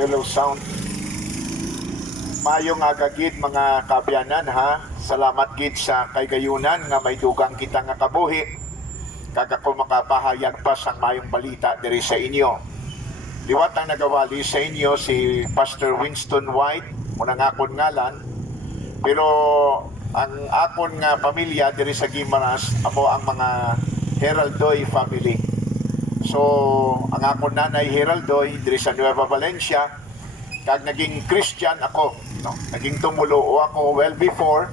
Hello sound. Mayong agagid mga kabyanan ha. Salamat gid sa kaygayunan nga may dugang kita nga kabuhi. Kag ako makapahayag pa sang mayong balita diri sa inyo. Liwat ang nagawali sa inyo si Pastor Winston White, muna nga akon ngalan. Pero ang akon nga pamilya diri sa Guimaras, amo ang mga Heraldoy family. So, ang akon nanay Heraldoy diri sa Nueva Valencia, kag naging Christian ako, no? Naging tumulo ako well before,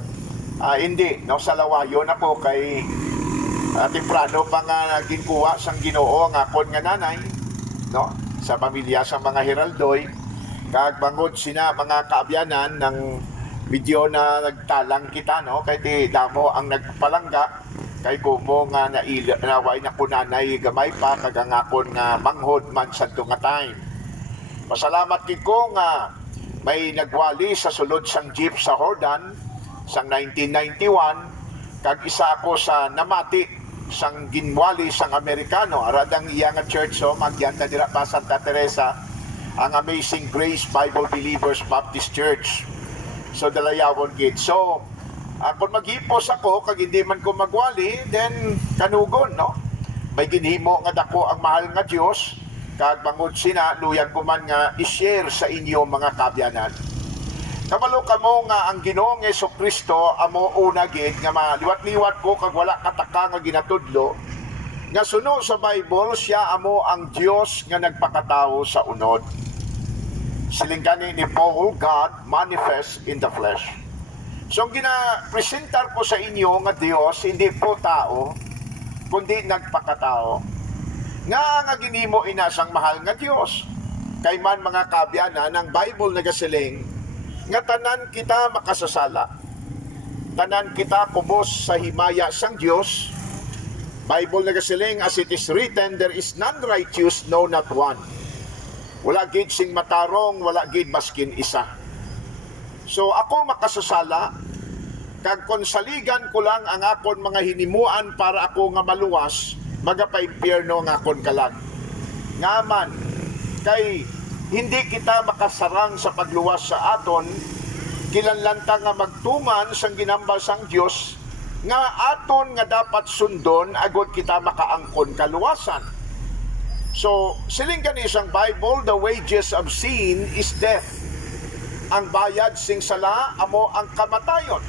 hindi, no? Sa lawayon ako kay temprano pa nga naging kuha sang Ginoo ang akon nga nanay, no? Sa pamilya sa mga Heraldoy, kag bangod sina mga kaabyanan ng video na nagtalang kita, no? Kay ti damo ang nagpalangga kay kumo nga naway na kunanay gamay pa kag ang akon nga manghod man sadto nga time. Pasalamat gid ko nga may nagwali sa sulod sang jeep sa Hordan sang 1991 kag isa ako sa namati sang ginwali sang Amerikano aradang iya nga church so magyanta dira pa Santa Teresa ang Amazing Grace Bible Believers Baptist Church. So dalayawon gid. So kung maghipos ako kag hindi man ko magwali, then kanugon, no? May ginhimo nga dako ang mahal nga Dios kag bangod sina luyan ko man nga i-share sa inyo mga kabyanan. Kabalo kamo nga ang Ginoong Jesucristo amo una gid nga maliwat-liwat ko kag wala kataka nga ginatudlo nga suno sa Bible siya amo ang Dios nga nagpakatao sa unod. Siling kani ni Paul, God manifest in the flesh. So gina-presentar ko sa inyo nga Dios hindi po tao kundi nagpakatao. Nga ginimo inasang mahal nga Dios. Kay man mga kabyanan ng Bible nagasiling nga tanan kita makasasala. Tanan kita kubos sa himaya sang Dios. Bible nagasiling as it is written, there is none righteous, no not one. Wala gid sing matarong, wala gid maskin isa. So ako makasasala, kag konsaligan ko lang ang akon mga hinimuan para ako nga maluwas, magapaimpyerno nga akon kalag. Ngaman, kay hindi kita makasarang sa pagluwas sa aton, kinahanglan nga magtuman sang ginambal sang Dios, nga aton nga dapat sundon agod kita makaangkon kaluwasan. So, siling kanisang Bible, the wages of sin is death. Ang bayad sing sala amo ang kamatayon.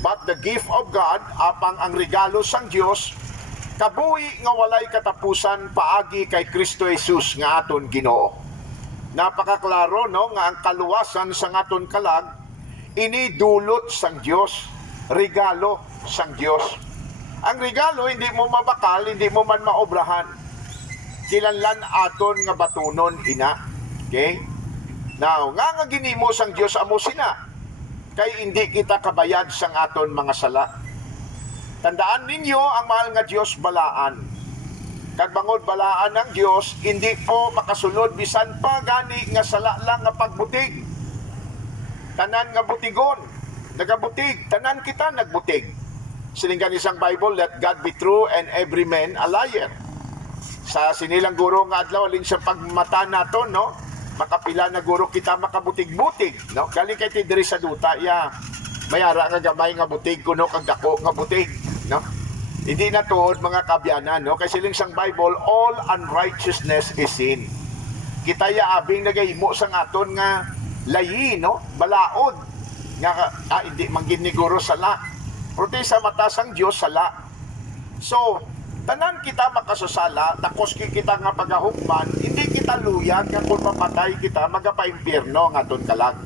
But the gift of God, apang ang regalo sang Dios, kabuhi nga walay katapusan paagi kay Kristo Jesus nga aton Ginoo. Napakaklaro no nga ang kaluwasan sang aton kalag ini dulot sang Dios, regalo sang Dios. Ang regalo hindi mo mabakal, hindi mo man maobrahan. Kinahanglan aton nga batunon ina. Okay? Now, nga ginimo sang Dios amo sina, kay hindi kita kabayad sang aton mga sala. Tandaan ninyo ang mahal nga Dios balaan. Kag bangod balaan ng Dios, hindi po makasulod bisan pa gani nga sala lang nga pagbutig. Tanan nga butigon, nagabutig, tanan kita nagbutig. Siling gani sang Bible, let God be true and every man a liar. Sa sinilang guro nga adlaw alin sa pagmata nato, no? Makapila na guro kita makabutig-butig, no? Galing kay ti diri sa duta ya mayara nga gamay nga butig kuno kag dako nga butig, no? Hindi na tuod mga kabyanan, no? Kasi siling sang Bible, all unrighteousness is sin. Kita ya abing nagahimo sang aton nga layi, no? Balaod nga hindi manggid ni guro sala. Pero sa mata sang Dios sala. So tanan kita makasasala, takos kita nga pagahukman, hindi kita luyag nga kung mamatay kita, magapaimpyerno nga aton kalag.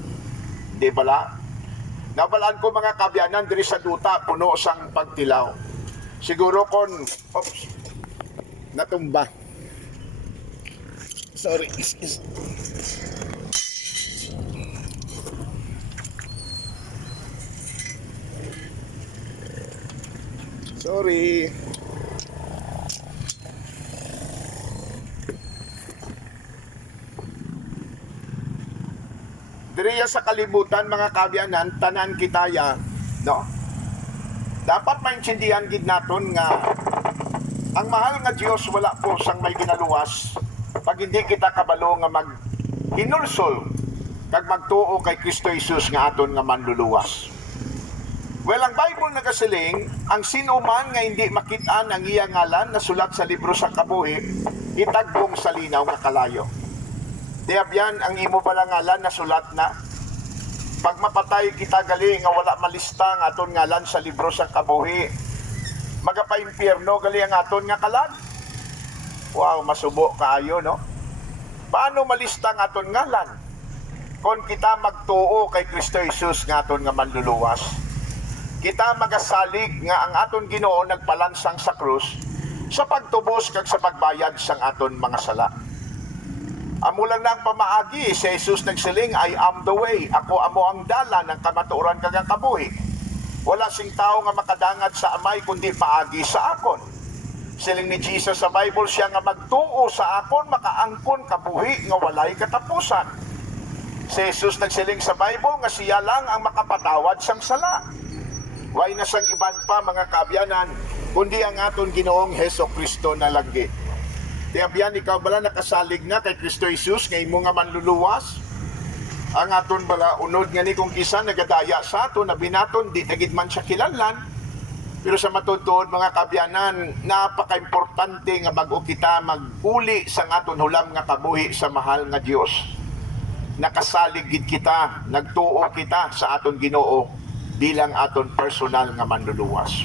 Di bala? Nabalaan ko mga kabyanan diri sa duta, puno sang pagtilaw. Siguro kon, natumba. Sorry. Sorry. Diriya sa kalibutan mga kabyanan, tanan kitaya, no? Dapat maintindihan gid naton nga ang mahal nga Dios wala po sang may ginaluwas pag hindi kita kabalo nga hinulsol kag magtuo kay Kristo Jesus nga aton nga manluluwas. Well, ang Bible nagasiling, ang sino man nga hindi makitaan ang iya ngalan na sulat sa libro sa kabuhi, itagbong sa linaw nga kalayo. Diabyan ang imo bala ngalan na sulat na. Pag mapatay kita gali nga wala malista nga aton ngalan sa libro sa kabuhi, magapa-impyerno gali ang aton nga kalan. Wow, masubo kaayo, no? Paano malista nga aton ngalan? Kung kita magtuo kay Kristo Jesus nga aton nga manluluwas, kita magasalig nga ang aton Ginoo nagpalansang sa krus sa pagtubos kag sa pagbayad sang aton mga sala. Amo lang nang pamaagi si Jesus nagsiling, I am the way, ako amo ang dalan ng kamatuoran kag ang kabuhi. Wala sing tao nga makadangad sa Amay kundi paagi sa akon. Siling ni Jesus sa Bible, siya nga magtuo sa akon makaangkon kabuhi nga walay katapusan. Si Jesus nagsiling sa Bible nga siya lang ang makapatawad sang sala. Way na sang iban pa mga kaabyanan, kundi ang aton Ginoong Heso Kristo na langgi. Tiabyan, ikaw bala nakasalig na kay Kristo Jesus nga imo nga manluluwas? Ang aton bala unod nga ni kung kisa nagadaya sa aton na binaton, di nagid man siya kilanlan. Pero sa matutuod mga kaabyanan, napaka-importante nga bago kita mag-uli sa aton hulam nga kabuhi sa mahal nga Dios. Nakasalig gid kita, nagtuo kita sa aton Ginoo bilang aton personal nga manluluwas.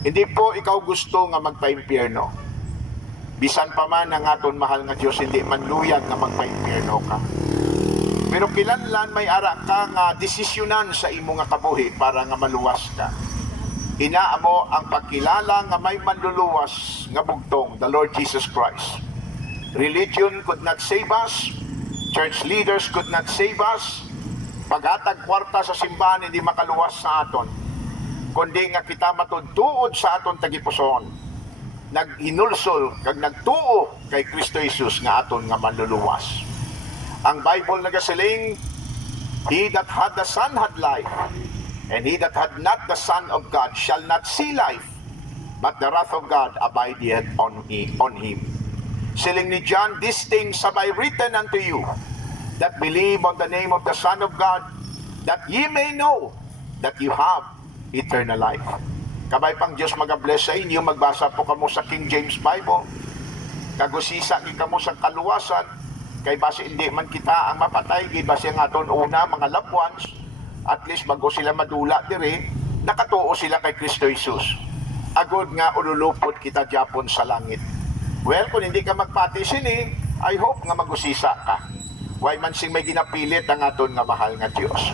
Hindi po ikaw gusto nga magpa-impyerno. Bisan pa man ang aton mahal nga Dios, hindi man luyag nga magpa-impyerno ka. Pero kilanlan may ara ka nga desisyonan sa imo nga kabuhi para nga maluwas ka. Inaamo ang pagkilala nga may manluluwas nga bugtong, the Lord Jesus Christ. Religion could not save us. Church leaders could not save us. Paghatag kwarta sa simbahan hindi makaluwas sa aton. Kundi nga kita matudtuod sa aton tagipuson. Naghinulsol kag nagtuo kay Kristo Jesus nga aton nga manluluwas. Ang Bible nagasiling, he that had the Son had life, and he that had not the Son of God shall not see life, but the wrath of God abideth on him. Siling ni John, these things have I written unto you, that believe on the name of the Son of God, that ye may know that you have eternal life. Kabay pang Diyos mag-bless sa inyo, magbasa po kamo sa King James Bible, kagusisa ki kamo sa kaluwasan, kay base hindi man kita ang mapatay, kay base nga aton una mga loved ones, at least bago sila madula dire, nakatuo sila kay Kristo Jesus. Agod nga ululupot kita Japon sa langit. Well, kung hindi ka magpati sini, I hope nga magusisa ka. Way man sing may ginapilit ang aton nga mahal nga Dios.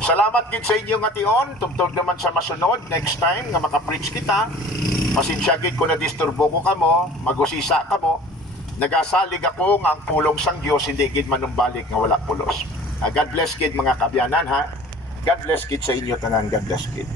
Salamat gid sa inyo nga tion, tugtog naman sa masunod next time nga maka-preach kita. Pasensya gid ko na disturbo ko kamo, magusisa kamo. Nagasalig ako nga ang pulong sang Dios hindi gid manumbalik nga wala pulos. God bless gid mga kabyanan ha. God bless gid sa inyo tanan, God bless gid.